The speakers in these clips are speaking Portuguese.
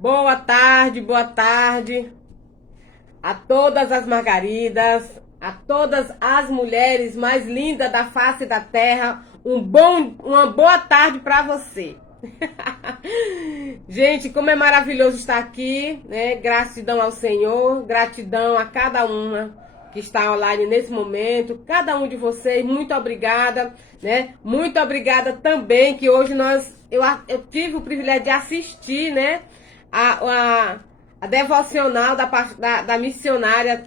Boa tarde a todas as margaridas, a todas as mulheres mais lindas da face da terra. Uma boa tarde para você. Gente, como é maravilhoso estar aqui, né? Gratidão ao Senhor, gratidão a cada uma que está online nesse momento, cada um de vocês, muito obrigada, né? Muito obrigada também que hoje eu tive o privilégio de assistir, né? A devocional da missionária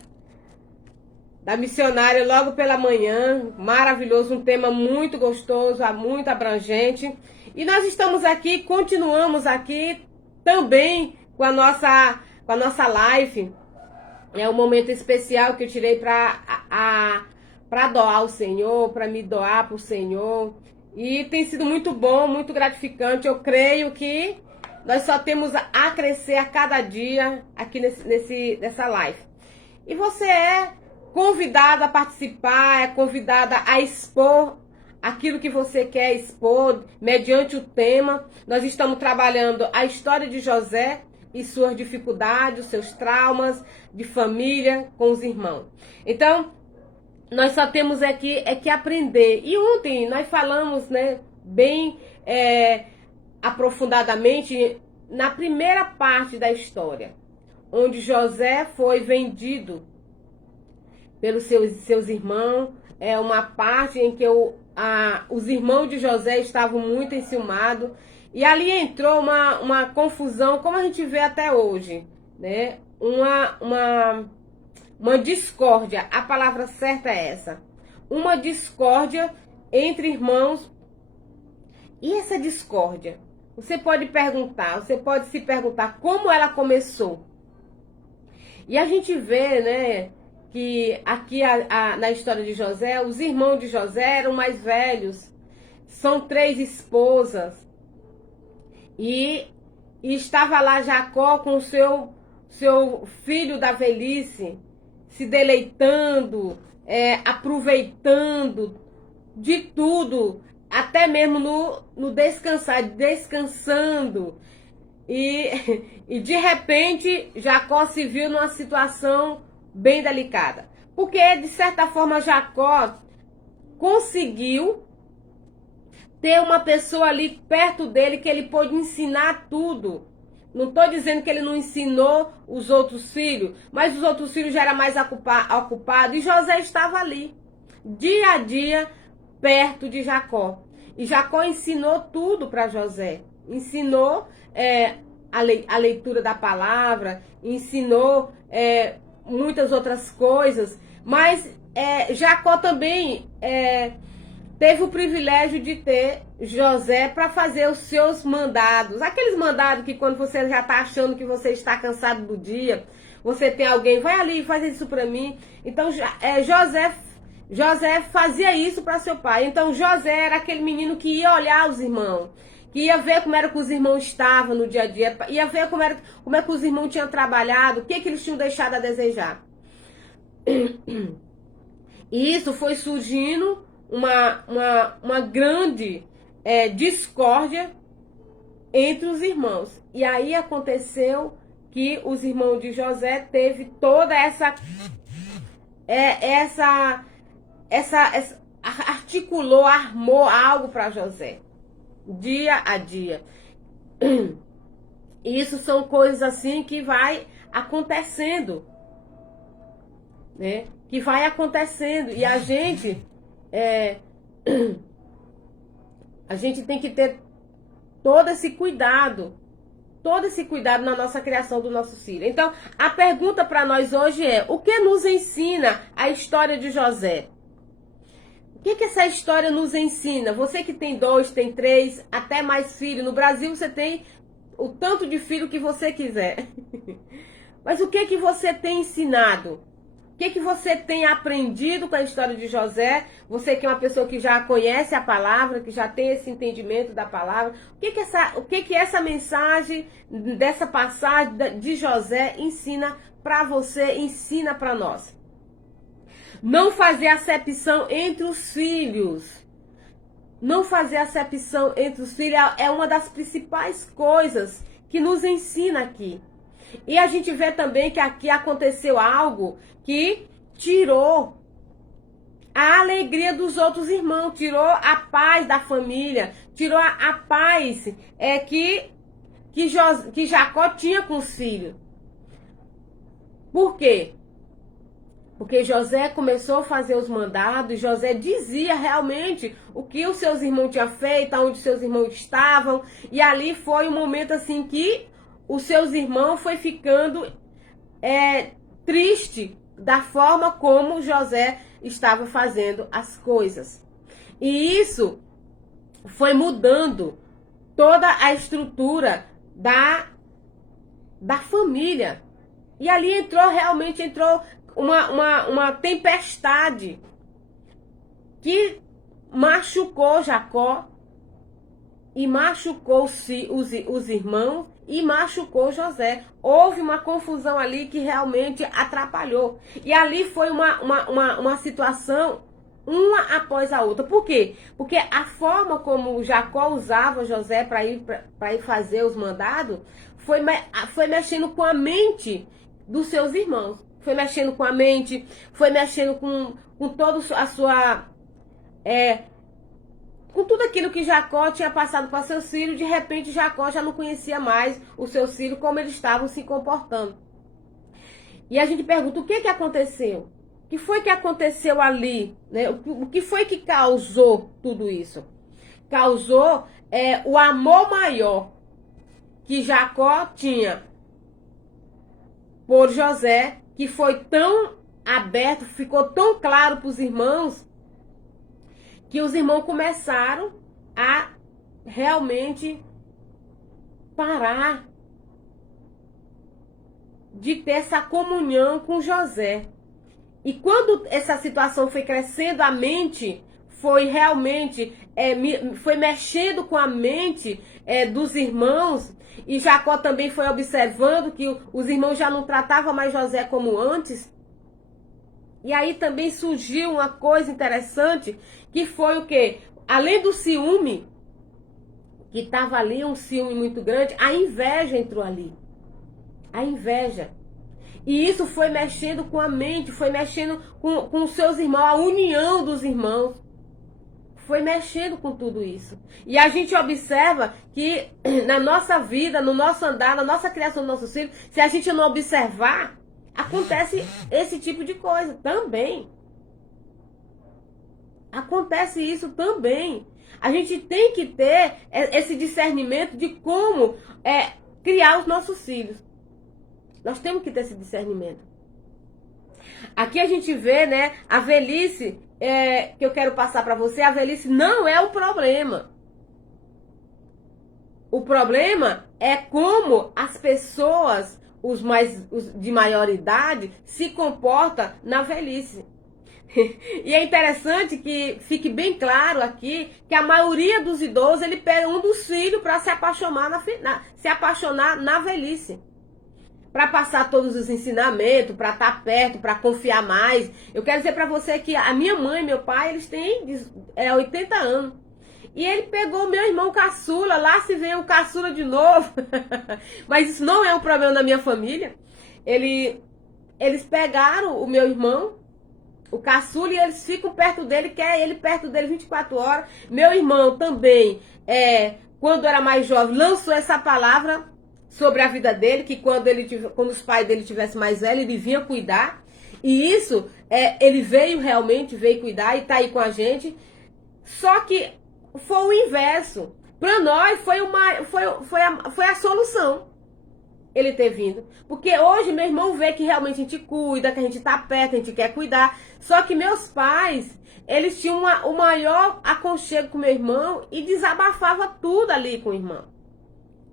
logo pela manhã, maravilhoso, um tema muito gostoso, muito abrangente. E nós estamos aqui, continuamos aqui também com a nossa live. É um momento especial que eu tirei para doar ao Senhor, para me doar para o Senhor. E tem sido muito bom, muito gratificante. Eu creio que nós só temos a crescer a cada dia aqui nessa live. E você é convidada a participar, é convidada a expor aquilo que você quer expor, mediante o tema. Nós estamos trabalhando a história de José e suas dificuldades, os seus traumas de família com os irmãos. Então, nós só temos aqui que aprender. E ontem nós falamos, né, bem aprofundadamente na primeira parte da história, onde José foi vendido pelos seus irmãos. É uma parte em que os irmãos de José estavam muito enciumados. E ali entrou uma confusão, como a gente vê até hoje, né? Uma discórdia, a palavra certa é essa. Uma discórdia entre irmãos. E essa discórdia, você pode se perguntar como ela começou. E a gente vê, né, que aqui na história de José, os irmãos de José eram mais velhos. São 3 esposas. E estava lá Jacó com o seu filho da velhice, se deleitando, aproveitando de tudo, até mesmo no descansar, descansando. E de repente Jacó se viu numa situação bem delicada. Porque de certa forma Jacó conseguiu ter uma pessoa ali perto dele que ele pôde ensinar tudo. Não estou dizendo que ele não ensinou os outros filhos, mas os outros filhos já eram mais ocupados. E José estava ali, dia a dia, perto de Jacó. E Jacó ensinou tudo para José. Ensinou a leitura da palavra, ensinou muitas outras coisas. Mas Jacó também teve o privilégio de ter José para fazer os seus mandados. Aqueles mandados que quando você já está achando que você está cansado do dia, você tem alguém, vai ali, faz isso para mim. Então José fazia isso para seu pai. Então José era aquele menino que ia olhar os irmãos, que ia ver como era que os irmãos estavam no dia a dia, ia ver como é que os irmãos tinham trabalhado, o que eles tinham deixado a desejar. E isso foi surgindo uma grande discórdia entre os irmãos. E aí aconteceu que os irmãos de José teve toda articulou, armou algo para José, dia a dia. Isso são coisas assim que vai acontecendo, né? Que vai acontecendo. E a gente tem que ter todo esse cuidado na nossa criação do nosso filho. Então, a pergunta para nós hoje é: o que nos ensina a história de José? O que essa história nos ensina? Você que tem 2, tem 3, até mais filhos. No Brasil você tem o tanto de filho que você quiser. Mas o que você tem ensinado? O que você tem aprendido com a história de José? Você que é uma pessoa que já conhece a palavra, que já tem esse entendimento da palavra. O que essa mensagem dessa passagem de José ensina para você, ensina para nós? Não fazer acepção entre os filhos. Não fazer acepção entre os filhos é uma das principais coisas que nos ensina aqui. E a gente vê também que aqui aconteceu algo que tirou a alegria dos outros irmãos, tirou a paz da família, tirou a paz que Jacó tinha com os filhos. Por quê? Porque José começou a fazer os mandados, José dizia realmente o que os seus irmãos tinham feito, onde seus irmãos estavam, e ali foi um momento assim que os seus irmãos foi ficando triste da forma como José estava fazendo as coisas. E isso foi mudando toda a estrutura da família. E ali realmente uma tempestade que machucou Jacó e machucou os irmãos e machucou José. Houve uma confusão ali que realmente atrapalhou. E ali foi uma situação uma após a outra. Por quê? Porque a forma como Jacó usava José para ir fazer os mandados foi mexendo com a mente dos seus irmãos. Foi mexendo com a mente, foi mexendo com toda a sua... com tudo aquilo que Jacó tinha passado para seus filhos. De repente Jacó já não conhecia mais os seus filhos, como eles estavam se comportando. E a gente pergunta, o que aconteceu? O que foi que aconteceu ali? Né? O que foi que causou tudo isso? Causou o amor maior que Jacó tinha por José, que foi tão aberto, ficou tão claro para os irmãos, que os irmãos começaram a realmente parar de ter essa comunhão com José. E quando essa situação foi crescendo, a mente foi realmente, foi mexendo com a mente dos irmãos, e Jacó também foi observando que os irmãos já não tratavam mais José como antes. E aí também surgiu uma coisa interessante, que foi o quê? Além do ciúme, que estava ali um ciúme muito grande, a inveja entrou ali. A inveja. E isso foi mexendo com a mente, foi mexendo com os seus irmãos, a união dos irmãos. Foi mexendo com tudo isso. E a gente observa que na nossa vida, no nosso andar, na nossa criação dos nossos filhos, se a gente não observar, acontece esse tipo de coisa também. Acontece isso também. A gente tem que ter esse discernimento de como criar os nossos filhos. Nós temos que ter esse discernimento. Aqui a gente vê, né, a velhice, que eu quero passar para você, a velhice não é o problema. O problema é como as pessoas, os de maior idade, se comportam na velhice. E é interessante que fique bem claro aqui que a maioria dos idosos, ele pega um dos filhos para se apaixonar na velhice. Para passar todos os ensinamentos, para estar perto, para confiar mais. Eu quero dizer para você que a minha mãe e meu pai, eles têm 80 anos. E ele pegou o meu irmão caçula, lá se vem o caçula de novo. Mas isso não é um problema na minha família. Eles pegaram o meu irmão, o caçula, e eles ficam perto dele, quer ele perto dele 24 horas. Meu irmão também, quando era mais jovem, lançou essa palavra sobre a vida dele, que quando os pais dele tivessem mais velhos, ele vinha cuidar. E isso, ele realmente veio cuidar e tá aí com a gente. Só que foi o inverso. Para nós foi a solução ele ter vindo. Porque hoje meu irmão vê que realmente a gente cuida, que a gente tá perto, a gente quer cuidar. Só que meus pais, eles tinham o maior aconchego com meu irmão e desabafava tudo ali com o irmão.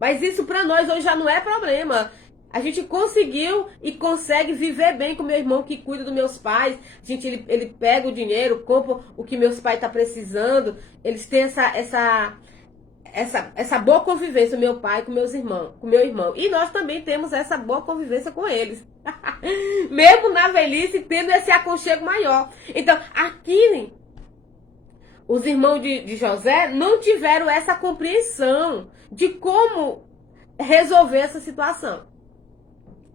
Mas isso para nós hoje já não é problema. A gente conseguiu e consegue viver bem com meu irmão que cuida dos meus pais. Ele pega o dinheiro, compra o que meus pais estão precisando. Eles têm essa boa convivência, meu pai com meus irmãos, com meu irmão. E nós também temos essa boa convivência com eles. Mesmo na velhice, tendo esse aconchego maior. Então, aqui, os irmãos de José não tiveram essa compreensão de como resolver essa situação.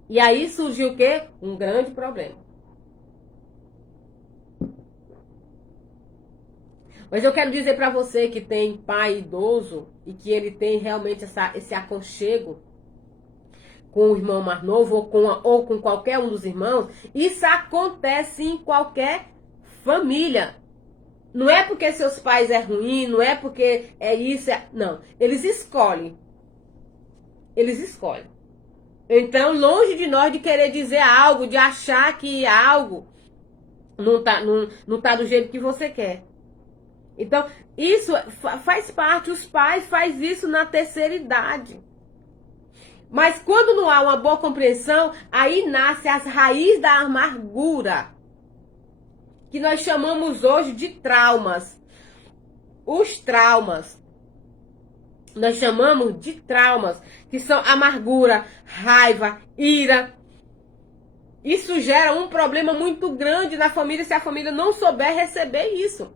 E aí surgiu o quê? Um grande problema. Mas eu quero dizer para você que tem pai idoso e que ele tem realmente esse aconchego com o irmão mais novo ou com qualquer um dos irmãos, isso acontece em qualquer família. Não é porque seus pais é ruim, não é porque é isso, não. Eles escolhem. Eles escolhem. Então, longe de nós de querer dizer algo, de achar que algo não tá do jeito que você quer. Então, isso faz parte, os pais fazem isso na terceira idade. Mas quando não há uma boa compreensão, aí nasce as raízes da amargura, que nós chamamos hoje de traumas. Os traumas, nós chamamos de traumas, que são amargura, raiva, ira. Isso gera um problema muito grande na família se a família não souber receber isso.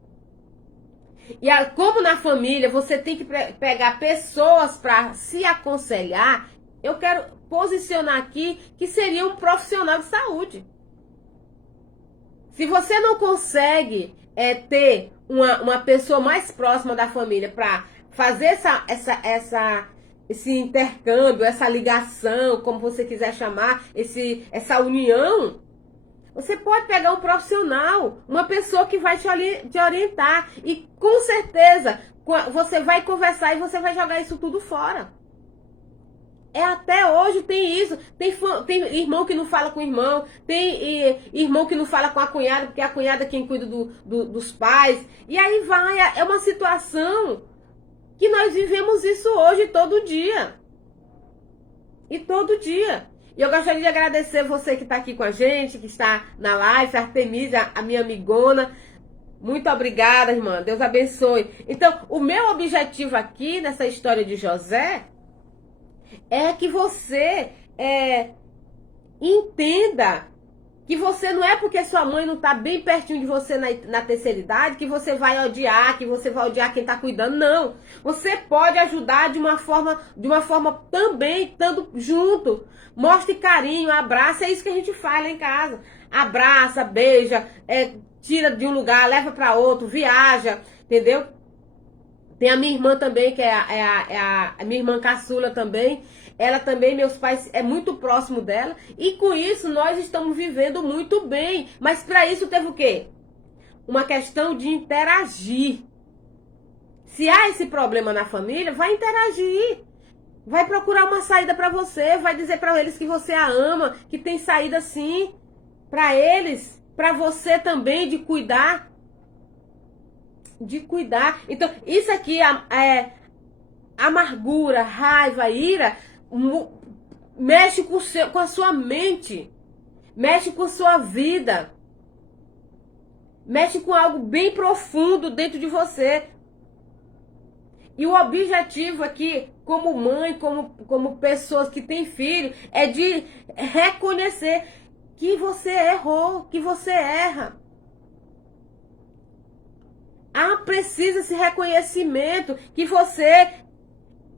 E como na família você tem que pegar pessoas para se aconselhar, eu quero posicionar aqui que seria um profissional de saúde. Se você não consegue ter uma pessoa mais próxima da família para fazer esse intercâmbio, essa ligação, como você quiser chamar, essa união, você pode pegar um profissional, uma pessoa que vai te orientar. E com certeza você vai conversar e você vai jogar isso tudo fora. Até hoje tem isso. Tem irmão que não fala com irmão. Tem irmão que não fala com a cunhada, porque a cunhada é quem cuida dos pais. E aí vai. É uma situação que nós vivemos isso hoje todo dia. E todo dia. E eu gostaria de agradecer você que está aqui com a gente, que está na live, Artemisia, a minha amigona. Muito obrigada, irmã. Deus abençoe. Então, o meu objetivo aqui nessa história de José é que você entenda que você não é porque sua mãe não está bem pertinho de você na terceira idade que você vai odiar, quem está cuidando. Não. Você pode ajudar de uma forma também estando junto. Mostre carinho, abraça, é isso que a gente faz lá em casa. Abraça, beija, tira de um lugar, leva para outro, viaja, entendeu? Tem a minha irmã também, que é a minha irmã caçula também. Ela também, meus pais, é muito próximo dela. E com isso, nós estamos vivendo muito bem. Mas para isso teve o quê? Uma questão de interagir. Se há esse problema na família, vai interagir. Vai procurar uma saída para você. Vai dizer para eles que você a ama, que tem saída sim. Para eles, para você também, de cuidar. Então, isso aqui é amargura, raiva, ira, mexe com a sua mente, mexe com a sua vida, mexe com algo bem profundo dentro de você. E o objetivo aqui, como mãe, como pessoas que têm filho, é de reconhecer que você errou, que você erra. Precisa esse reconhecimento que você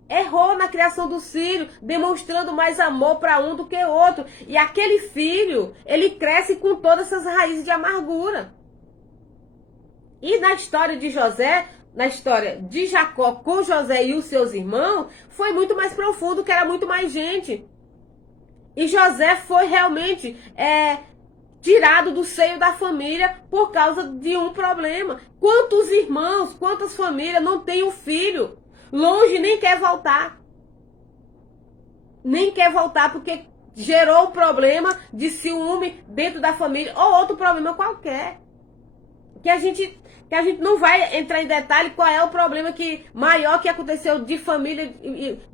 errou na criação do filho, demonstrando mais amor para um do que o outro. E aquele filho, ele cresce com todas essas raízes de amargura. E na história de José, na história de Jacó com José e os seus irmãos, foi muito mais profundo, que era muito mais gente. E José foi realmente tirado do seio da família por causa de um problema. Quantos irmãos, quantas famílias não têm um filho longe, nem quer voltar? Nem quer voltar porque gerou um problema de ciúme dentro da família ou outro problema qualquer. Que a gente não vai entrar em detalhe qual é o problema maior que aconteceu de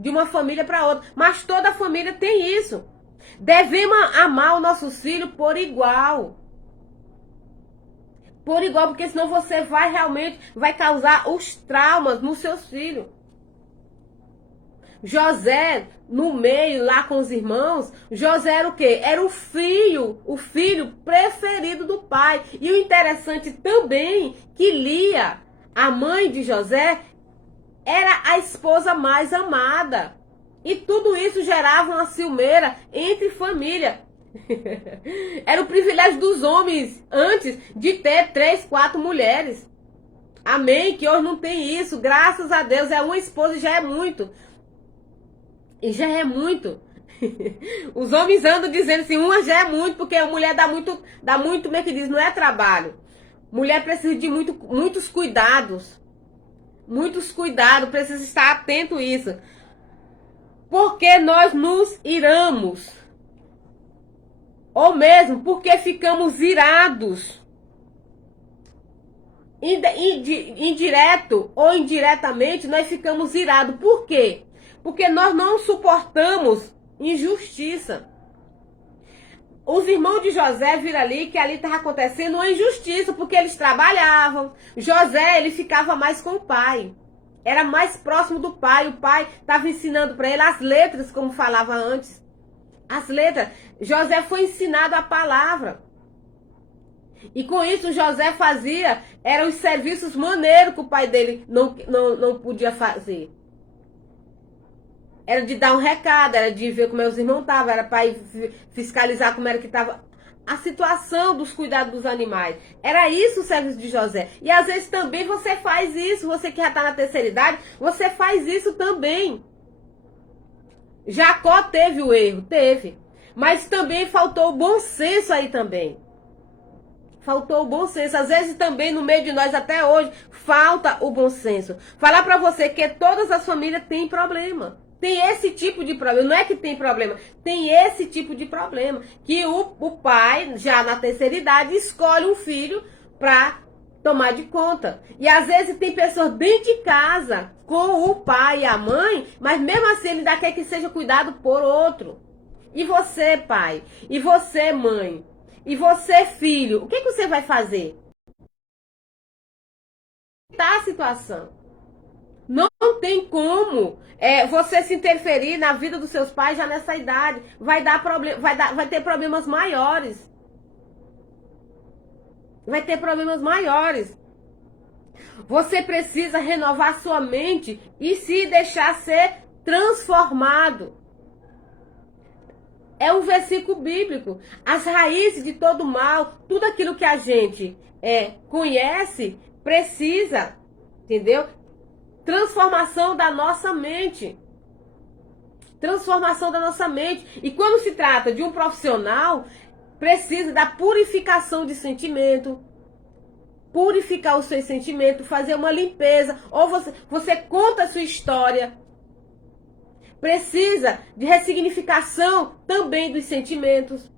uma família para outra. Mas toda família tem isso. Devemos amar os nossos filhos por igual. Por igual, porque senão você vai causar os traumas nos seus filhos. José, no meio, lá com os irmãos, José era o quê? Era o filho preferido do pai. E o interessante também, que Lia, a mãe de José, era a esposa mais amada. E tudo isso gerava uma ciumeira entre família. Era o privilégio dos homens antes de ter 3, 4 mulheres. Amém? Que hoje não tem isso. Graças a Deus. É uma esposa e já é muito. E já é muito. Os homens andam dizendo assim, uma já é muito, porque a mulher dá muito, como é que diz? Não é trabalho. Mulher precisa de muitos cuidados. Muitos cuidados, precisa estar atento a isso. Porque nós nos iramos. Ou mesmo porque ficamos irados. Indireto ou indiretamente, nós ficamos irados. Por quê? Porque nós não suportamos injustiça. Os irmãos de José viram ali que ali estava acontecendo uma injustiça, porque eles trabalhavam. José, ele ficava mais com o pai. Era mais próximo do pai. O pai estava ensinando para ele as letras, como falava antes. As letras. José foi ensinado a palavra. E com isso José fazia, eram os serviços maneiros que o pai dele não podia fazer. Era de dar um recado, era de ver como os irmãos estavam, era para fiscalizar como era que estava a situação dos cuidados dos animais. Era isso o serviço de José. E às vezes também você faz isso, você que já está na terceira idade, você faz isso também. Jacó teve o erro, teve. Mas também faltou o bom senso aí também. Faltou o bom senso. Às vezes também no meio de nós até hoje falta o bom senso. Falar para você que todas as famílias têm problema. Tem esse tipo de problema. Não é que tem problema. Tem esse tipo de problema. Que o pai, já na terceira idade, escolhe um filho para tomar de conta. E às vezes tem pessoas dentro de casa com o pai e a mãe, mas mesmo assim ele ainda quer que seja cuidado por outro. E você, pai? E você, mãe? E você, filho? O que você vai fazer? Tá a situação. Não tem como você se interferir na vida dos seus pais já nessa idade. Vai ter problemas maiores. Vai ter problemas maiores. Você precisa renovar sua mente e se deixar ser transformado. É um versículo bíblico. As raízes de todo mal, tudo aquilo que a gente conhece, precisa, entendeu? Transformação da nossa mente. Transformação da nossa mente. E quando se trata de um profissional, precisa da purificação de sentimento. Purificar os seus sentimentos, fazer uma limpeza. Ou você conta a sua história. Precisa de ressignificação também dos sentimentos.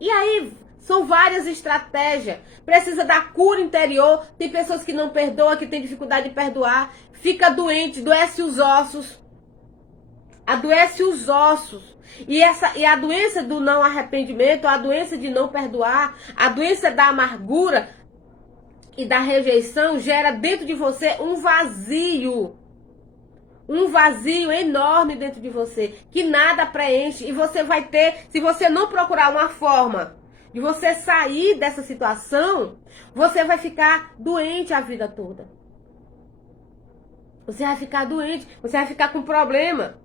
E aí, são várias estratégias. Precisa da cura interior. Tem pessoas que não perdoam, que têm dificuldade de perdoar. Fica doente, adoece os ossos. Adoece os ossos. E a doença do não arrependimento, a doença de não perdoar, a doença da amargura e da rejeição gera dentro de você um vazio. Um vazio enorme dentro de você, que nada preenche. E você vai ter, se você não procurar uma forma de você sair dessa situação, você vai ficar doente a vida toda. Você vai ficar doente, você vai ficar com problema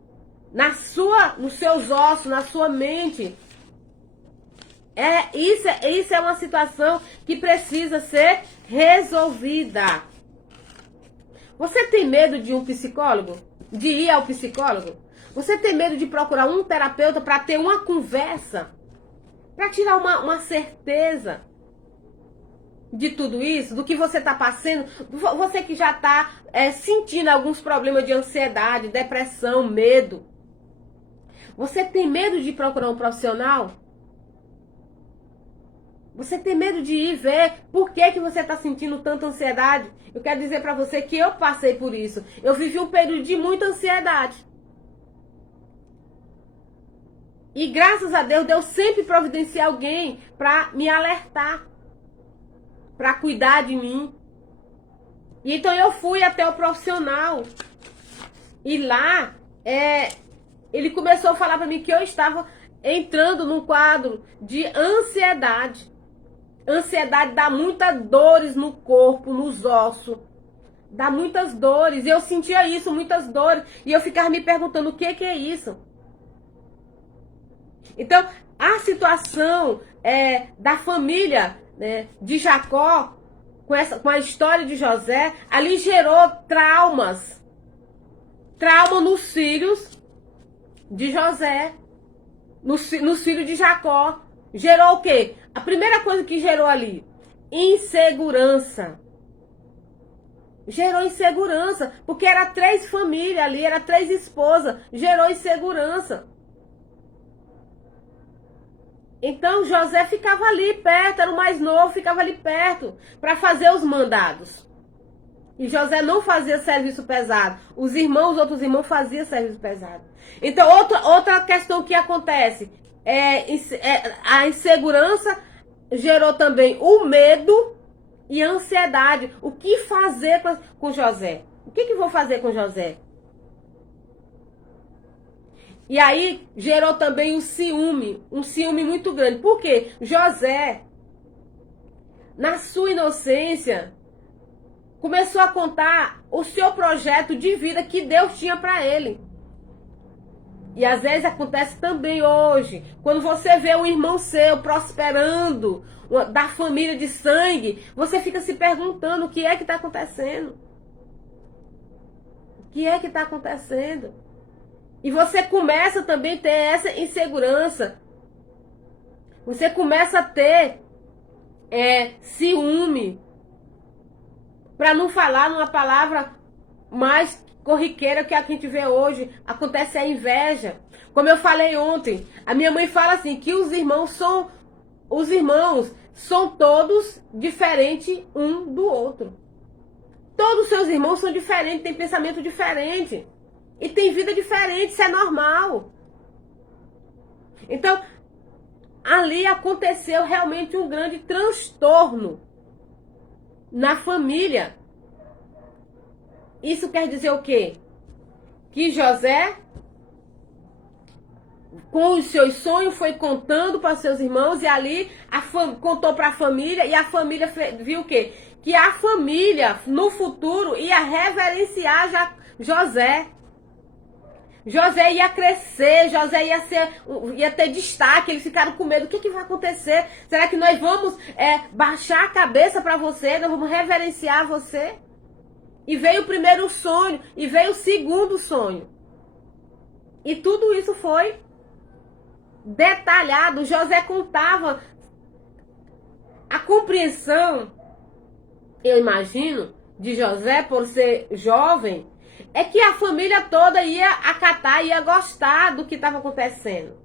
nos seus ossos, na sua mente. Isso é uma situação que precisa ser resolvida. Você tem medo de um psicólogo? De ir ao psicólogo? Você tem medo de procurar um terapeuta para ter uma conversa? Para tirar uma certeza de tudo isso? Do que você está passando? Você que já está sentindo alguns problemas de ansiedade, depressão, medo. Você tem medo de procurar um profissional? Você tem medo de ir ver por que você está sentindo tanta ansiedade? Eu quero dizer para você que eu passei por isso. Eu vivi um período de muita ansiedade. E graças a Deus, Deus sempre providencia alguém para me alertar. Para cuidar de mim. E então eu fui até o profissional. E lá, ele começou a falar para mim que eu estava entrando num quadro de ansiedade. Ansiedade dá muitas dores no corpo, nos ossos. dá muitas dores. Eu sentia isso, muitas dores. E eu ficava me perguntando, o que é isso? Então, a situação da família, né, de Jacó, com a história de José, ali gerou traumas. Trauma nos filhos de José, nos filhos de Jacó. Gerou o quê? A primeira coisa que gerou ali, insegurança. Gerou insegurança, porque era 3 famílias ali, era 3 esposas, gerou insegurança. Então José ficava ali perto, era o mais novo, ficava ali perto para fazer os mandados. E José não fazia serviço pesado. Os outros irmãos faziam serviço pesado. Então outra questão que acontece a insegurança gerou também o medo e a ansiedade. O que fazer com José? O que vou fazer com José? E aí gerou também um ciúme muito grande. Por quê? José, na sua inocência, começou a contar o seu projeto de vida que Deus tinha para ele. E às vezes acontece também hoje, quando você vê um irmão seu prosperando, da família de sangue, você fica se perguntando o que é que está acontecendo. O que é que está acontecendo? E você começa também a ter essa insegurança. Você começa a ter ciúme. Para não falar numa palavra mais corriqueira que a gente vê hoje, acontece a inveja. Como eu falei ontem, a minha mãe fala assim, que os irmãos são todos diferentes um do outro. Todos os seus irmãos são diferentes, têm pensamento diferente. E tem vida diferente, isso é normal. Então, ali aconteceu realmente um grande transtorno na família. Isso quer dizer o quê? Que José, com os seus sonhos, foi contando para seus irmãos e ali contou para a família e a família viu o quê? Que a família, no futuro, ia reverenciar José. José ia crescer, José ia ter destaque, eles ficaram com medo. O que vai acontecer? Será que nós vamos baixar a cabeça para você? Nós vamos reverenciar você? E veio o primeiro sonho, e veio o segundo sonho. E tudo isso foi detalhado. José contava. A compreensão, eu imagino, de José, por ser jovem, é que a família toda ia acatar, ia gostar do que estava acontecendo.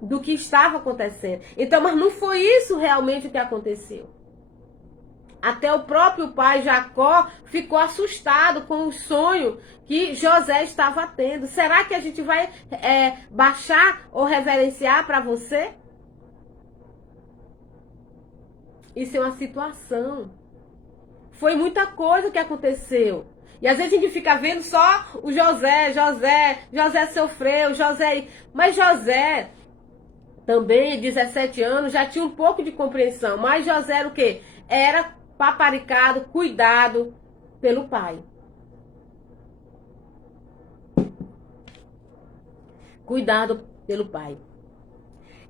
Do que estava acontecendo. Então, mas não foi isso realmente o que aconteceu. Até o próprio pai Jacó ficou assustado com o sonho que José estava tendo. Será que a gente vai baixar ou reverenciar para você? Isso é uma situação. Foi muita coisa que aconteceu. E às vezes a gente fica vendo só o José sofreu, José... Mas José, também, 17 anos, já tinha um pouco de compreensão. Mas José era o quê? Era paparicado, cuidado pelo pai. Cuidado pelo pai.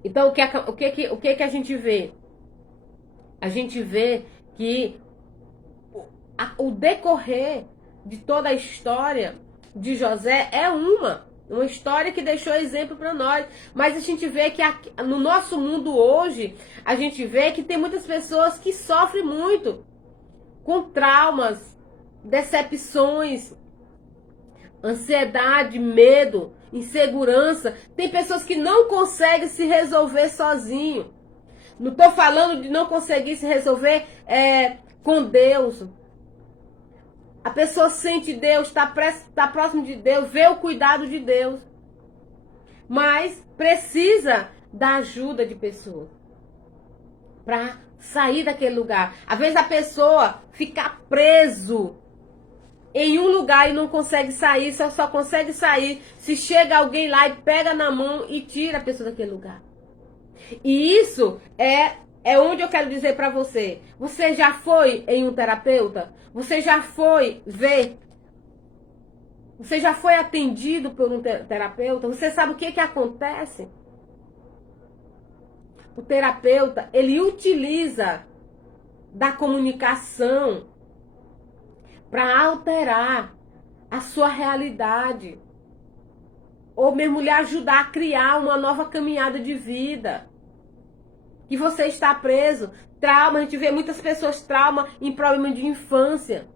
Então, o que a gente vê? A gente vê que o decorrer de toda a história de José é uma história que deixou exemplo para nós. Mas a gente vê que no nosso mundo hoje, a gente vê que tem muitas pessoas que sofrem muito com traumas, decepções, ansiedade, medo, insegurança. Tem pessoas que não conseguem se resolver sozinho. Não estou falando de não conseguir se resolver com Deus. A pessoa sente Deus, está próximo de Deus, vê o cuidado de Deus. Mas precisa da ajuda de pessoas para sair daquele lugar. Às vezes a pessoa fica preso em um lugar e não consegue sair, só consegue sair se chega alguém lá e pega na mão e tira a pessoa daquele lugar. E isso é é onde eu quero dizer para você. Você já foi em um terapeuta? Você já foi ver? Você já foi atendido por um terapeuta? Você sabe o que que acontece? O terapeuta, ele utiliza da comunicação para alterar a sua realidade. Ou mesmo lhe ajudar a criar uma nova caminhada de vida. Que você está preso. Trauma, a gente vê muitas pessoas trauma em problema de infância.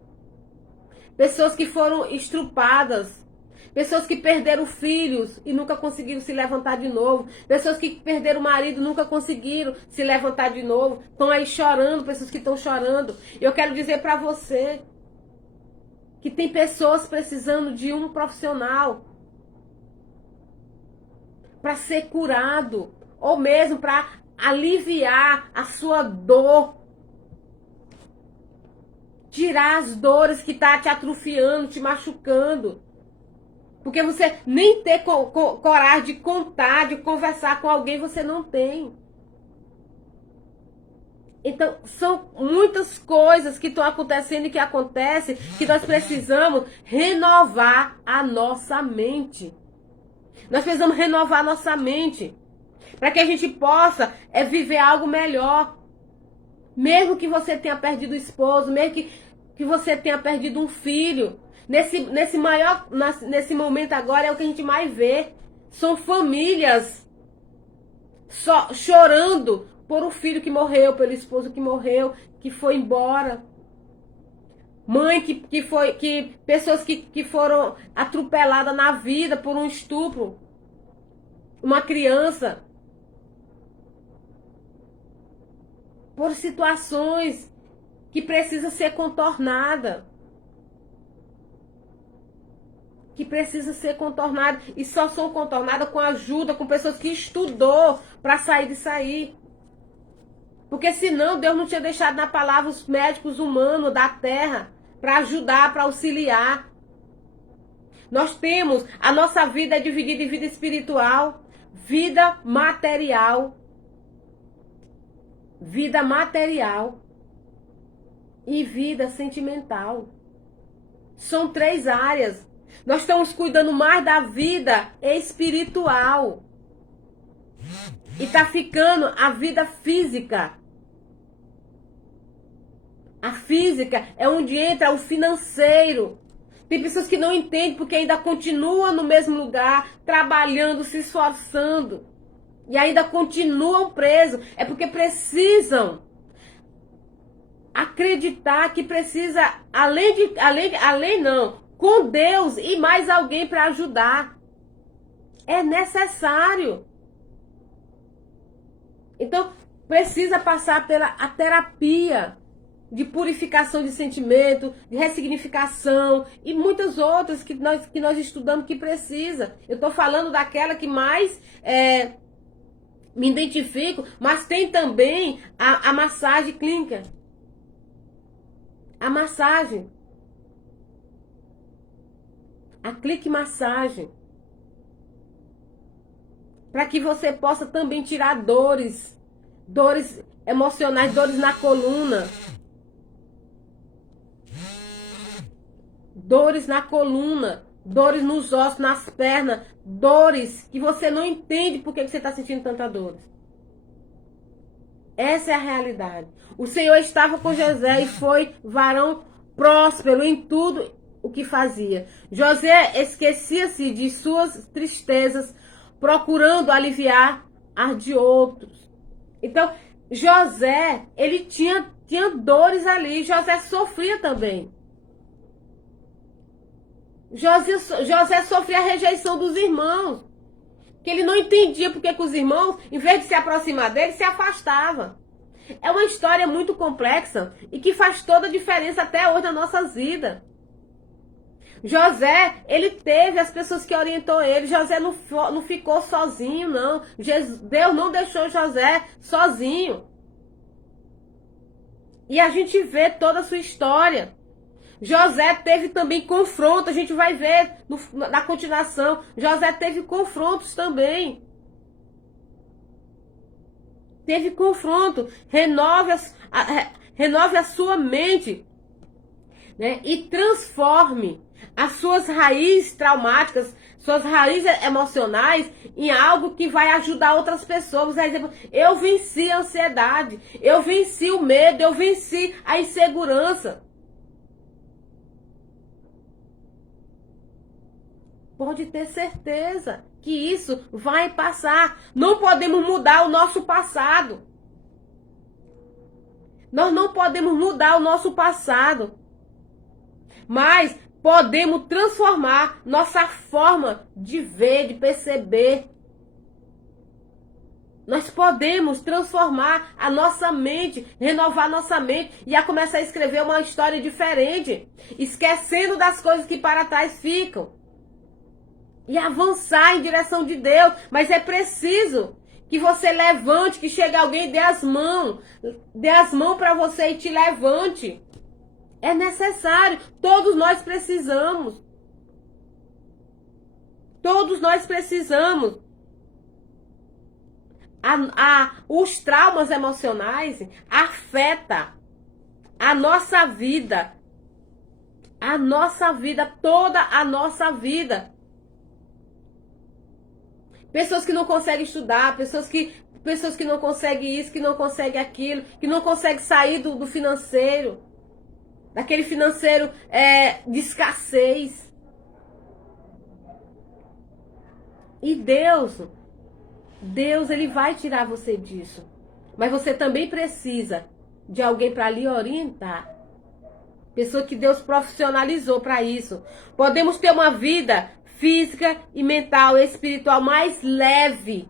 Pessoas que foram estrupadas. Pessoas que perderam filhos e nunca conseguiram se levantar de novo. Pessoas que perderam o marido e nunca conseguiram se levantar de novo. Estão aí chorando, pessoas que estão chorando. Eu quero dizer para você que tem pessoas precisando de um profissional para ser curado. Ou mesmo para aliviar a sua dor. Tirar as dores que tá te atrofiando, te machucando. Porque você nem ter coragem de contar, de conversar com alguém, você não tem. Então, são muitas coisas que estão acontecendo e que acontecem, que nós precisamos renovar a nossa mente. Nós precisamos renovar a nossa mente. Para que a gente possa viver algo melhor. Mesmo que você tenha perdido o esposo, mesmo que você tenha perdido um filho. Nesse momento agora é o que a gente mais vê. São famílias só chorando por um filho que morreu, pelo esposo que morreu, que foi embora. Mãe pessoas que foram atropeladas na vida por um estupro. Uma criança. Por situações que precisa ser contornada. Que precisa ser contornada. E só são contornadas com ajuda, com pessoas que estudou para sair disso aí. Porque senão Deus não tinha deixado na palavra os médicos humanos da terra para ajudar, para auxiliar. Nós temos, a nossa vida é dividida em vida espiritual, vida material e vida sentimental. São 3 áreas. Nós estamos cuidando mais da vida espiritual. E tá ficando a vida física. A física é onde entra o financeiro. Tem pessoas que não entendem porque ainda continuam no mesmo lugar, trabalhando, se esforçando. E ainda continuam presos. É porque precisam acreditar que precisa, além não, com Deus e mais alguém para ajudar. É necessário. Então, precisa passar pela a terapia de purificação de sentimento, de ressignificação e muitas outras que nós estudamos que precisa. Eu estou falando daquela que mais me identifico, mas tem também a massagem clínica. A massagem. A clique massagem. Para que você possa também tirar dores emocionais, dores na coluna. Dores na coluna, dores nos ossos, nas pernas, dores que você não entende por que você está sentindo tanta dor. Essa é a realidade. O Senhor estava com José e foi varão próspero em tudo o que fazia. José esquecia-se de suas tristezas, procurando aliviar as de outros. Então, José, ele tinha dores ali. José sofria também. José sofria a rejeição dos irmãos. Que ele não entendia porque que os irmãos, em vez de se aproximar dele, se afastavam. É uma história muito complexa e que faz toda a diferença até hoje na nossas vidas. José, ele teve as pessoas que orientou ele. José não ficou sozinho, não. Deus não deixou José sozinho. E a gente vê toda a sua história. José teve também confronto, a gente vai ver na continuação. José teve confrontos também. teve confronto. Renove a sua mente, né? E transforme as suas raízes traumáticas, suas raízes emocionais em algo que vai ajudar outras pessoas. Por exemplo, eu venci a ansiedade, eu venci o medo, eu venci a insegurança. Pode ter certeza que isso vai passar. Não podemos mudar o nosso passado. Nós não podemos mudar o nosso passado. Mas podemos transformar nossa forma de ver, de perceber. Nós podemos transformar a nossa mente, renovar nossa mente e a começar a escrever uma história diferente, esquecendo das coisas que para trás ficam. E avançar em direção de Deus. Mas é preciso que você levante, que chegue alguém e dê as mãos para você e te levante. É necessário. Todos nós precisamos. Todos nós precisamos. Os traumas emocionais afetam a nossa vida. A nossa vida, toda a nossa vida. Pessoas que não conseguem estudar, pessoas que não conseguem isso, que não conseguem aquilo, que não conseguem sair do financeiro, daquele financeiro de escassez. E Deus, Ele vai tirar você disso. Mas você também precisa de alguém para lhe orientar. Pessoa que Deus profissionalizou para isso. Podemos ter uma vida física e mental e espiritual mais leve.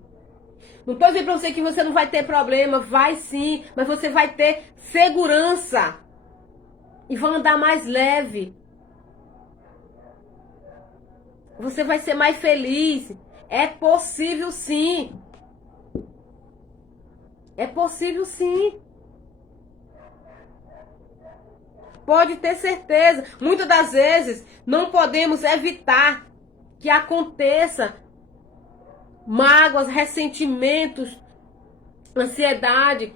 Não estou dizendo para você que você não vai ter problema, vai sim, mas você vai ter segurança e vai andar mais leve. Você vai ser mais feliz. É possível sim. É possível sim. Pode ter certeza. Muitas das vezes não podemos evitar que aconteça mágoas, ressentimentos, ansiedade,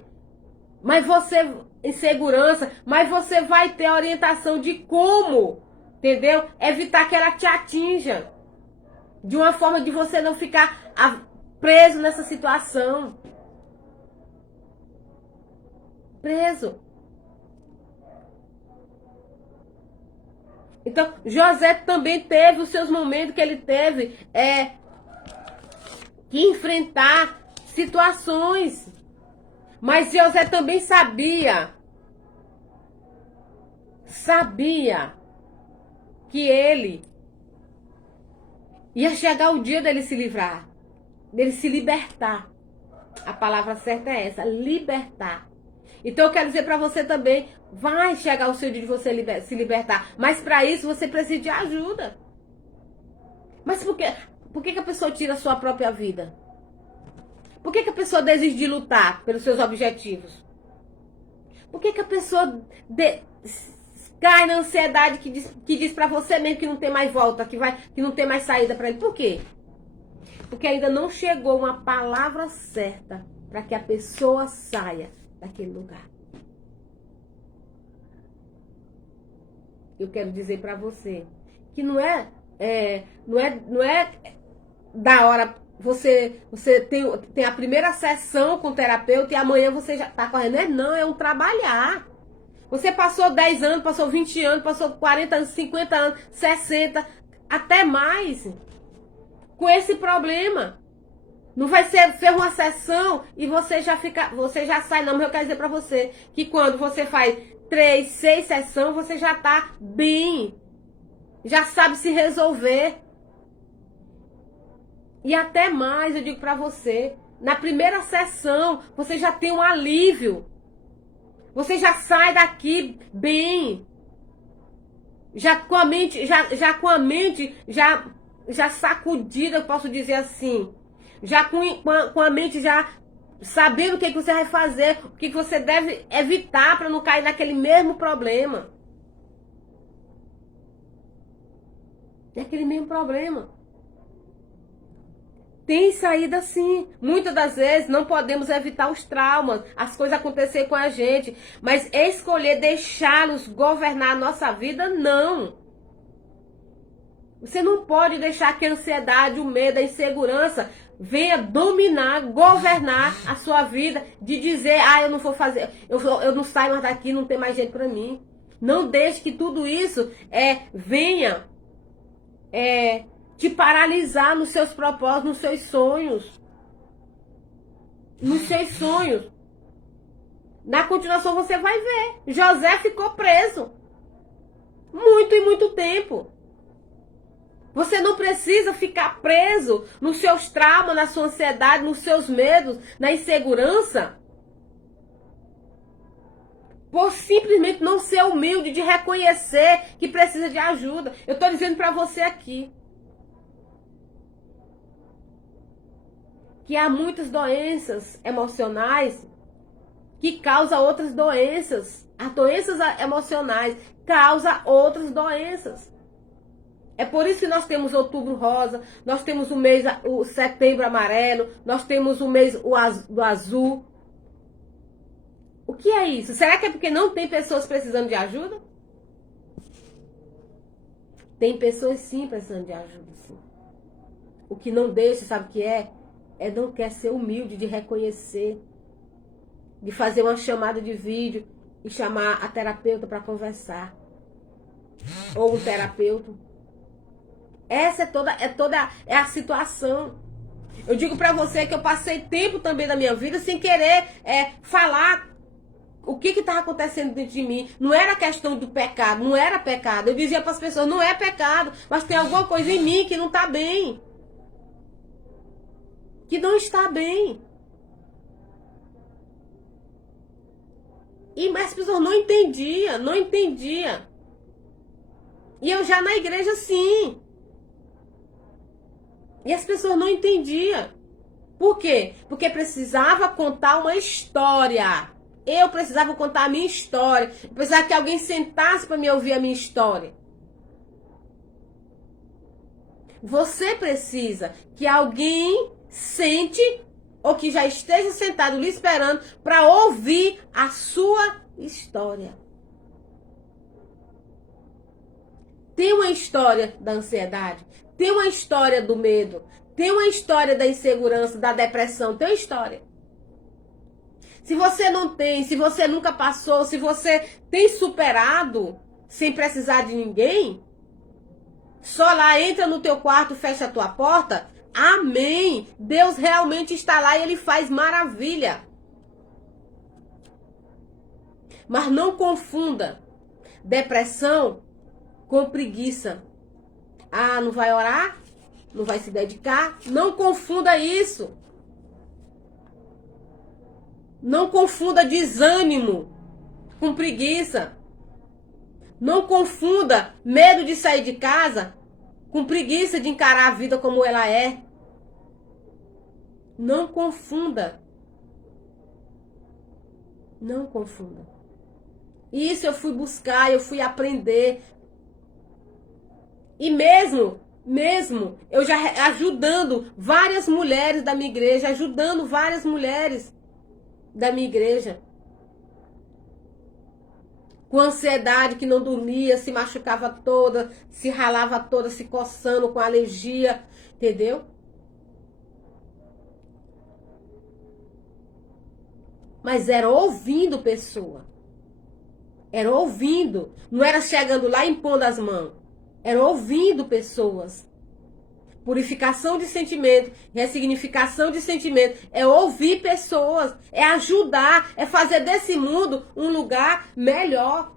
mas você, insegurança, mas você vai ter a orientação de como, entendeu? Evitar que ela te atinja. De uma forma de você não ficar preso nessa situação. Preso. Então, José também teve os seus momentos que ele teve que enfrentar situações. Mas José também sabia que ele ia chegar o dia dele se livrar, dele se libertar. A palavra certa é essa, libertar. Então eu quero dizer para você também, vai chegar o seu dia de você se libertar. Mas para isso você precisa de ajuda. Mas por que a pessoa tira a sua própria vida? Por que a pessoa desiste de lutar pelos seus objetivos? Por que a pessoa cai na ansiedade que diz para você mesmo que não tem mais volta, que não tem mais saída para ele? Por quê? Porque ainda não chegou uma palavra certa para que a pessoa saia daquele lugar. Eu quero dizer para você que não é da hora você tem a primeira sessão com o terapeuta e amanhã você já tá correndo. Não, é um trabalhar. Você passou 10 anos, passou 20 anos, passou 40 anos, 50 anos, 60, até mais com esse problema. Não vai ser uma sessão e você já sai. Não, mas eu quero dizer pra você que quando você faz 3, 6 sessões, você já tá bem. Já sabe se resolver. E até mais, eu digo pra você, na primeira sessão, você já tem um alívio. Você já sai daqui bem. Já com a mente, já sacudida, eu posso dizer assim. Já com a mente já sabendo o que você vai fazer, o que você deve evitar para não cair naquele mesmo problema. Naquele mesmo problema. Tem saída sim. Muitas das vezes não podemos evitar os traumas, as coisas acontecer com a gente, mas escolher deixá-los governar a nossa vida, não. Você não pode deixar que a ansiedade, o medo, a insegurança venha dominar, governar a sua vida, de dizer, eu não vou fazer, eu não saio mais daqui, não tem mais jeito para mim. Não deixe que tudo isso venha te paralisar nos seus propósitos, nos seus sonhos. Nos seus sonhos. Na continuação você vai ver. José ficou preso. Muito e muito tempo. Você não precisa ficar preso nos seus traumas, na sua ansiedade, nos seus medos, na insegurança. Por simplesmente não ser humilde de reconhecer que precisa de ajuda. Eu estou dizendo para você aqui que há muitas doenças emocionais que causam outras doenças. As doenças emocionais causam outras doenças. É por isso que nós temos Outubro Rosa, nós temos o Setembro Amarelo, nós temos o mês do azul. O que é isso? Será que é porque não tem pessoas precisando de ajuda? Tem pessoas sim precisando de ajuda, sim. O que não deixa, sabe o que é? Não quer ser humilde de reconhecer, de fazer uma chamada de vídeo e chamar a terapeuta para conversar. Ou um terapeuta. Essa é a situação. Eu digo para você que eu passei tempo também da minha vida sem querer falar o que estava acontecendo dentro de mim. Não era questão do pecado, não era pecado. Eu dizia para as pessoas, não é pecado, mas tem alguma coisa em mim que não está bem. Que não está bem. Mas as pessoas não entendiam. E eu já na igreja sim. E as pessoas não entendiam. Por quê? Porque precisava contar uma história. Eu precisava contar a minha história. Eu precisava que alguém sentasse para me ouvir a minha história. Você precisa que alguém sente ou que já esteja sentado lhe esperando para ouvir a sua história. Tem uma história da ansiedade, tem uma história do medo, tem uma história da insegurança, da depressão, tem uma história. Se você não tem, se você nunca passou, se você tem superado sem precisar de ninguém, só lá entra no teu quarto, fecha a tua porta, amém. Deus realmente está lá e Ele faz maravilha. Mas não confunda depressão com preguiça. Não vai orar? Não vai se dedicar? Não confunda isso. Não confunda desânimo com preguiça. Não confunda medo de sair de casa com preguiça de encarar a vida como ela é. Não confunda. Não confunda. Isso eu fui buscar, eu fui aprender. E mesmo eu já ajudando várias mulheres da minha igreja, ajudando várias mulheres da minha igreja. Com ansiedade, que não dormia, se machucava toda, se ralava toda, se coçando com alergia, entendeu? Mas era ouvindo pessoa. Era ouvindo. Não era chegando lá e impondo as mãos. Era ouvindo pessoas. Purificação de sentimento, ressignificação de sentimento, é ouvir pessoas, é ajudar, é fazer desse mundo um lugar melhor.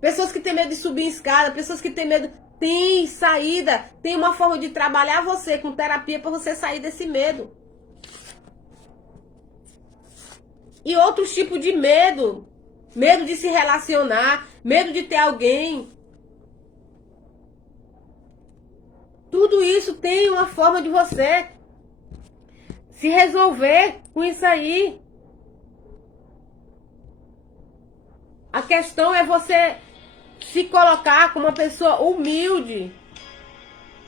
Pessoas que têm medo de subir escada, pessoas que têm medo, tem saída, tem uma forma de trabalhar você com terapia para você sair desse medo. E outros tipos de medo, medo de se relacionar, medo de ter alguém. Tudo isso tem uma forma de você se resolver com isso aí. A questão é você se colocar como uma pessoa humilde.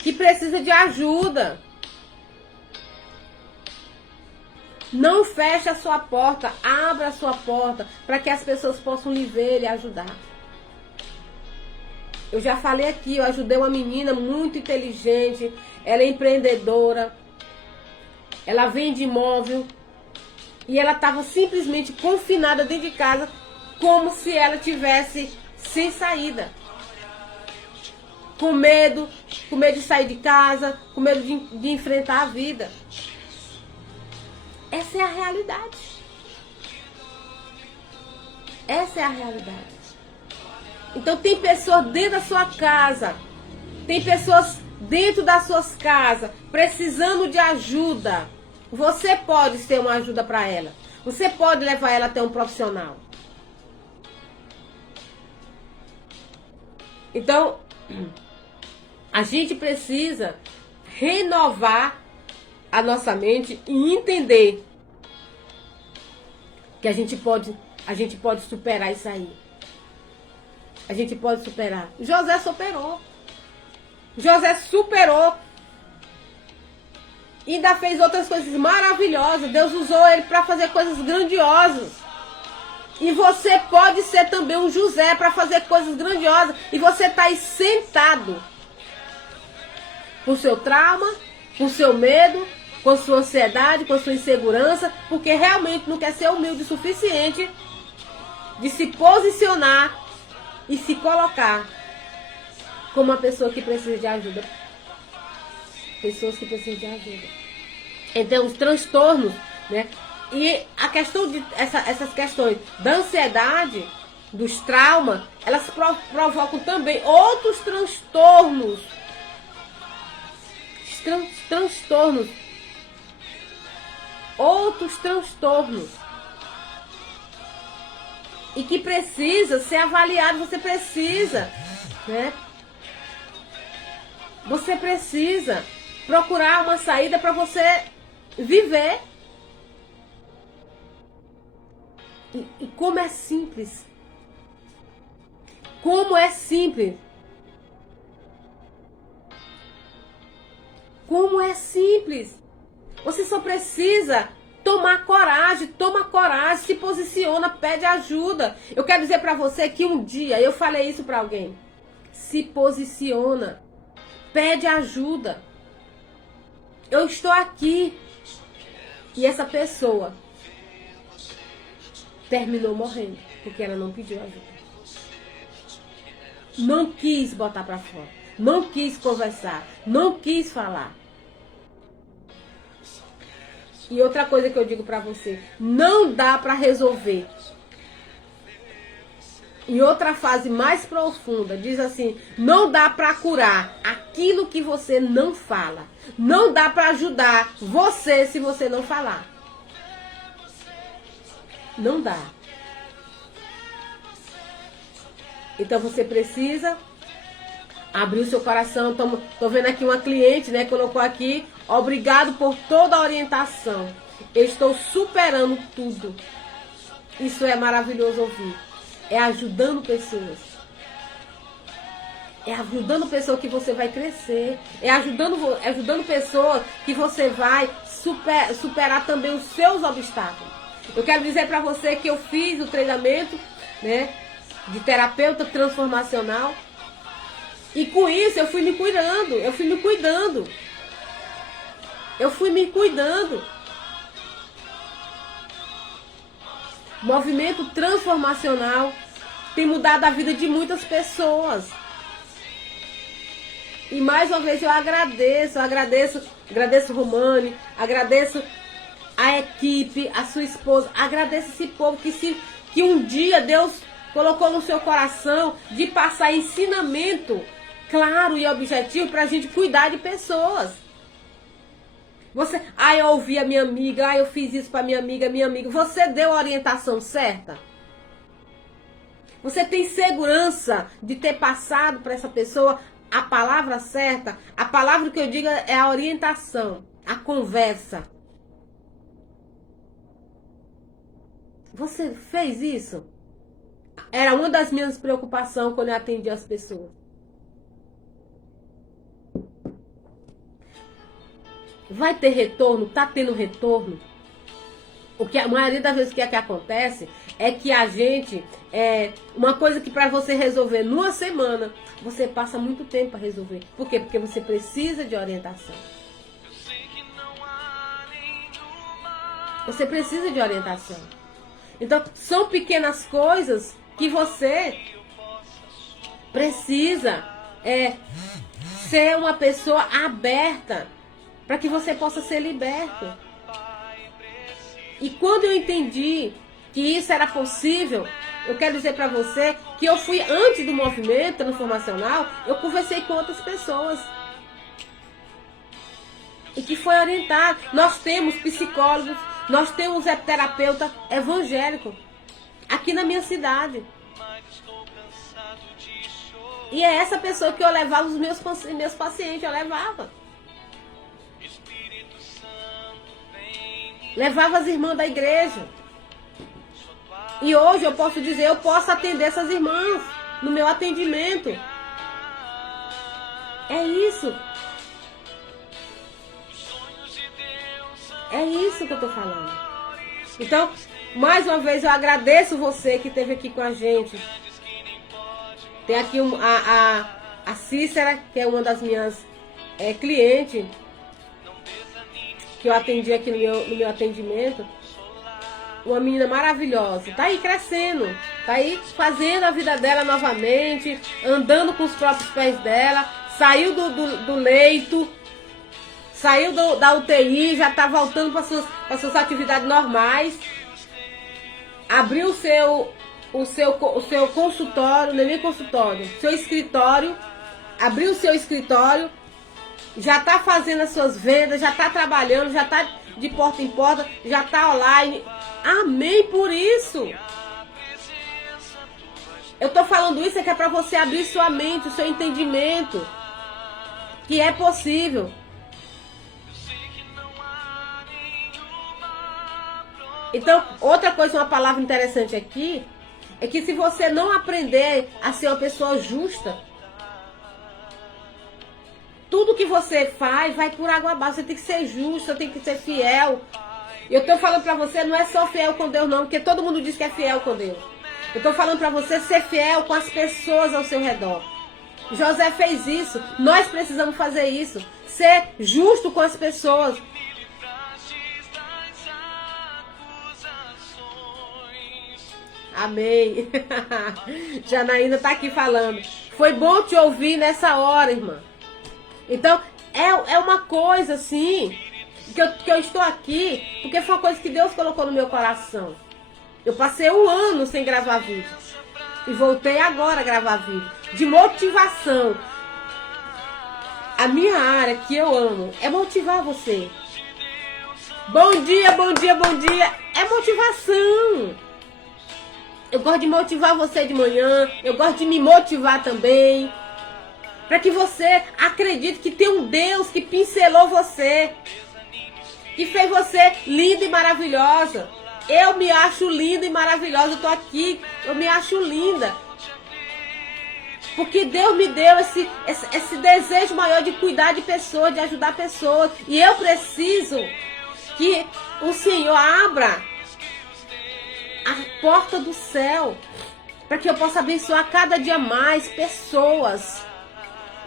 que precisa de ajuda. Não feche a sua porta, abra a sua porta para que as pessoas possam lhe ver e lhe ajudar. Eu já falei aqui, eu ajudei uma menina muito inteligente, ela é empreendedora, ela vende imóvel e ela estava simplesmente confinada dentro de casa, como se ela tivesse sem saída. Com medo de sair de casa, com medo de enfrentar a vida. Essa é a realidade. Essa é a realidade. Então tem pessoas dentro da sua casa, tem pessoas dentro das suas casas precisando de ajuda. Você pode ser uma ajuda para ela. Você pode levar ela até um profissional. Então, a gente precisa renovar a nossa mente e entender que a gente pode superar isso aí. A gente pode superar. José superou. José superou. E ainda fez outras coisas maravilhosas. Deus usou ele para fazer coisas grandiosas. E você pode ser também um José para fazer coisas grandiosas. E você está aí sentado. Com seu trauma, com seu medo, com sua ansiedade, com sua insegurança. Porque realmente não quer ser humilde o suficiente de se posicionar e se colocar como uma pessoa que precisa de ajuda. Pessoas que precisam de ajuda. Então, os transtornos, né? E a questão de essas questões da ansiedade, dos traumas, elas provocam também outros transtornos. Transtornos. Outros transtornos. E que precisa ser avaliado, você precisa, né? Você precisa procurar uma saída para você viver. E como é simples. Como é simples. Como é simples. Você só precisa tomar coragem, toma coragem, se posiciona, pede ajuda. Eu quero dizer para você que um dia eu falei isso para alguém. Se posiciona, pede ajuda. Eu estou aqui. E essa pessoa terminou morrendo porque ela não pediu ajuda. Não quis botar para fora, não quis conversar, não quis falar. E outra coisa que eu digo para você, não dá para resolver. Em outra fase mais profunda, diz assim, não dá para curar aquilo que você não fala. Não dá para ajudar você se você não falar. Não dá. Então você precisa abrir o seu coração. Tô vendo aqui uma cliente, né, colocou aqui, obrigado por toda a orientação. Eu estou superando tudo. Isso é maravilhoso ouvir. É ajudando pessoas. É ajudando pessoas que você vai crescer. É ajudando pessoas que você vai superar também os seus obstáculos. Eu quero dizer para você que eu fiz o treinamento, né, de terapeuta transformacional. E com isso eu fui me cuidando. Eu fui me cuidando. Eu fui me cuidando. Movimento transformacional tem mudado a vida de muitas pessoas. E mais uma vez eu agradeço Romane, agradeço a equipe, a sua esposa, agradeço esse povo que um dia Deus colocou no seu coração de passar ensinamento claro e objetivo para a gente cuidar de pessoas. Eu ouvi a minha amiga, eu fiz isso para minha amiga. Você deu a orientação certa? Você tem segurança de ter passado para essa pessoa a palavra certa? A palavra que eu digo é a orientação, a conversa. Você fez isso? Era uma das minhas preocupações quando eu atendi as pessoas. Vai ter retorno? Tá tendo retorno? O que a maioria das vezes que acontece é que a gente, uma coisa que para você resolver numa semana, você passa muito tempo para resolver. Por quê? Porque você precisa de orientação. Você precisa de orientação. Então, são pequenas coisas que você precisa ser uma pessoa aberta para que você possa ser liberto. E quando eu entendi que isso era possível, eu quero dizer para você que eu fui, antes do movimento transformacional, eu conversei com outras pessoas. E que foi orientado. Nós temos psicólogos, nós temos terapeuta evangélico aqui na minha cidade. E é essa pessoa que eu levava os meus pacientes, eu levava. Levava as irmãs da igreja. E hoje eu posso dizer, eu posso atender essas irmãs no meu atendimento. É isso. É isso que eu tô falando. Então, mais uma vez eu agradeço você que esteve aqui com a gente. Tem aqui a Cícera, que é uma das minhas clientes, que eu atendi aqui no meu atendimento. Uma menina maravilhosa. Tá aí crescendo. Tá aí fazendo a vida dela novamente. Andando com os próprios pés dela. Saiu do leito. Saiu da UTI. Já tá voltando para suas atividades normais. Abriu o seu consultório. Não é nem consultório. Seu escritório. Abriu o seu escritório. Já tá fazendo as suas vendas. Já tá trabalhando. Já tá de porta em porta. Já tá online. Amém por isso. Eu tô falando isso é que é para você abrir sua mente, o seu entendimento. Que é possível. Então, outra coisa, uma palavra interessante aqui, é que se você não aprender a ser uma pessoa justa, tudo que você faz vai por água abaixo. Você tem que ser justo, você tem que ser fiel. Eu tô falando pra você, não é só fiel com Deus não, porque todo mundo diz que é fiel com Deus. Eu tô falando pra você ser fiel com as pessoas ao seu redor. José fez isso, nós precisamos fazer isso. Ser justo com as pessoas. Amém. Janaína tá aqui falando. Foi bom te ouvir nessa hora, irmã. Então, é uma coisa assim... Que eu estou aqui, porque foi uma coisa que Deus colocou no meu coração. Eu passei 1 ano sem gravar vídeo. E voltei agora a gravar vídeo. De motivação. A minha área que eu amo é motivar você. Bom dia, bom dia, bom dia. É motivação. Eu gosto de motivar você de manhã. Eu gosto de me motivar também. Para que você acredite que tem um Deus que pincelou você. Que fez você linda e maravilhosa. Eu me acho linda e maravilhosa. Eu tô aqui, eu me acho linda. Porque Deus me deu esse desejo maior de cuidar de pessoas, de ajudar pessoas. E eu preciso que o Senhor abra a porta do céu. Para que eu possa abençoar cada dia mais pessoas.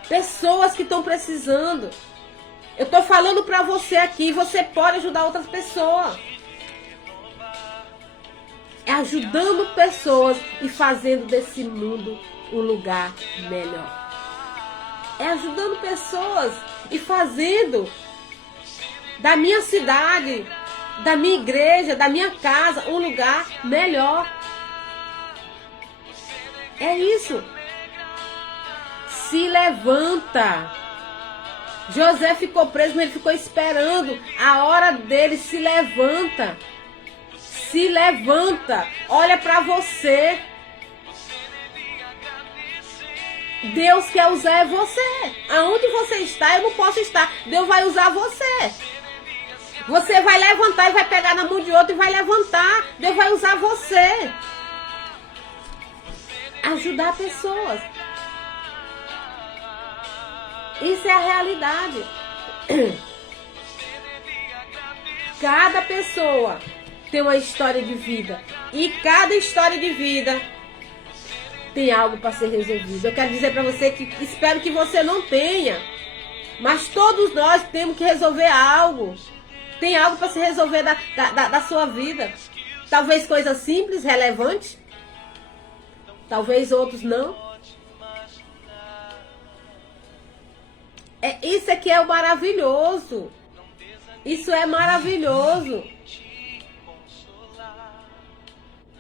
Pessoas que estão precisando. Eu tô falando pra você aqui, você pode ajudar outras pessoas. É ajudando pessoas e fazendo desse mundo um lugar melhor. É ajudando pessoas e fazendo da minha cidade, da minha igreja, da minha casa, um lugar melhor. É isso. Se levanta. José ficou preso, mas ele ficou esperando a hora dele. Se levanta. Se levanta. Olha para você. Deus quer usar você. Aonde você está, eu não posso estar. Deus vai usar você. Você vai levantar e vai pegar na mão de outro e vai levantar. Deus vai usar você. Ajudar pessoas. Isso é a realidade. cada pessoa tem uma história de vida. E cada história de vida tem algo para ser resolvido. Eu quero dizer para você que espero que você não tenha. Mas todos nós temos que resolver algo. Tem algo para se resolver da sua vida. Talvez coisas simples, relevantes. Talvez outros não. Isso aqui é o maravilhoso. Isso é maravilhoso.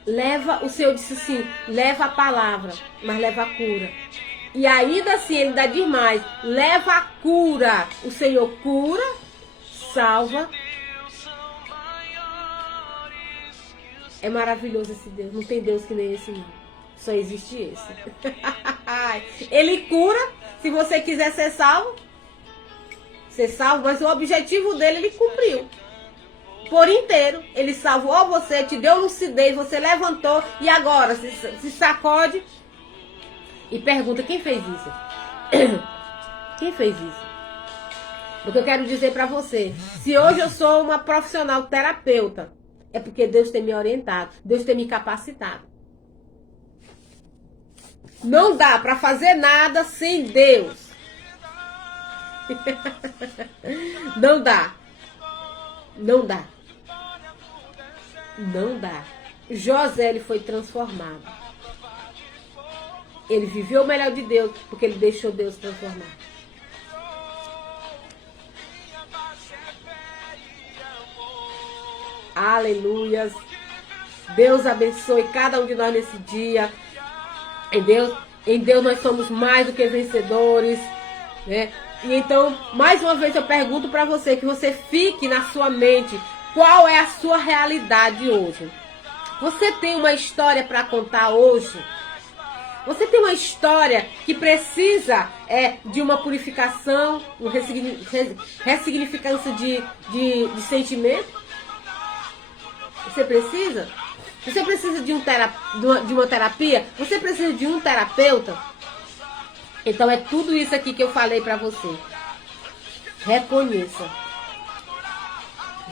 Leva, o Senhor disse assim, leva a palavra, mas leva a cura. E ainda assim, ele ainda diz mais, leva a cura. O Senhor cura, salva. É maravilhoso esse Deus. Não tem Deus que nem esse não. Só existe esse. Ele cura. Se você quiser ser salvo, mas o objetivo dele ele cumpriu. Por inteiro. Ele salvou você, te deu lucidez, você levantou e agora se sacode e pergunta, quem fez isso? Quem fez isso? O que eu quero dizer para você, se hoje eu sou uma profissional terapeuta, é porque Deus tem me orientado, Deus tem me capacitado. Não dá para fazer nada sem Deus. Não dá. Não dá. Não dá. José, ele foi transformado. Ele viveu o melhor de Deus, porque ele deixou Deus transformar. Aleluias. Deus abençoe cada um de nós nesse dia. Em Deus nós somos mais do que vencedores, né? E então, mais uma vez eu pergunto para você, que você fique na sua mente, qual é a sua realidade hoje? Você tem uma história para contar hoje? Você tem uma história que precisa de uma purificação, uma ressignificância de sentimento? Você precisa? Você precisa de uma terapia? Você precisa de um terapeuta? Então é tudo isso aqui que eu falei para você. Reconheça.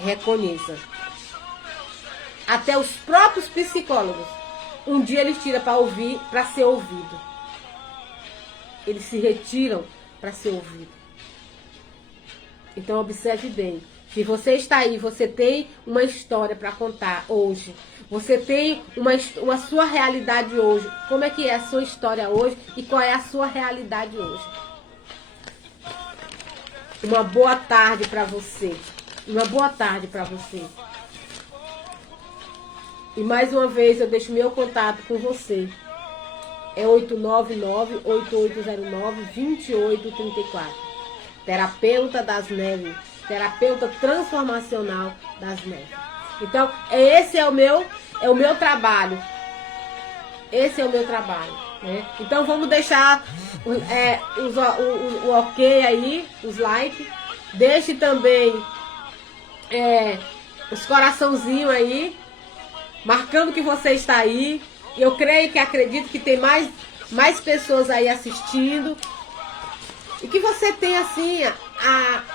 Reconheça. Até os próprios psicólogos, um dia eles tiram para ser ouvido. Eles se retiram para ser ouvido. Então observe bem. Se você está aí, você tem uma história para contar hoje. Você tem uma sua realidade hoje. Como é que é a sua história hoje e qual é a sua realidade hoje? Uma boa tarde para você. Uma boa tarde para você. E mais uma vez eu deixo meu contato com você. É 899-8809-2834. Terapeuta das Neves. Terapeuta transformacional das Neves. Então, esse é o meu trabalho. Esse é o meu trabalho, né? Então, vamos deixar o ok aí, os likes. Deixe também os coraçãozinhos aí, marcando que você está aí. Eu acredito que tem mais pessoas aí assistindo. E que você tenha, assim,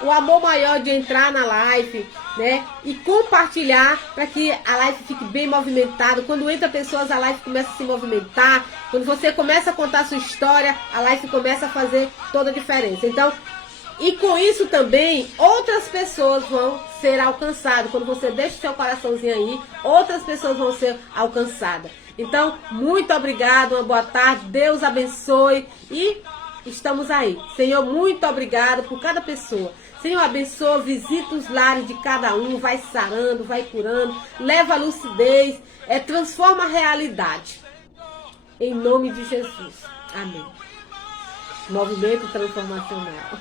o amor maior de entrar na live, né? E compartilhar para que a live fique bem movimentada. Quando entra pessoas, a live começa a se movimentar. Quando você começa a contar a sua história, a live começa a fazer toda a diferença. Então, e com isso também, outras pessoas vão ser alcançadas. Quando você deixa o seu coraçãozinho aí, outras pessoas vão ser alcançadas. Então, muito obrigado, uma boa tarde, Deus abençoe e estamos aí. Senhor, muito obrigado por cada pessoa. Senhor, abençoa, visita os lares de cada um, vai sarando, vai curando, leva a lucidez, transforma a realidade. Em nome de Jesus. Amém. Movimento transformacional.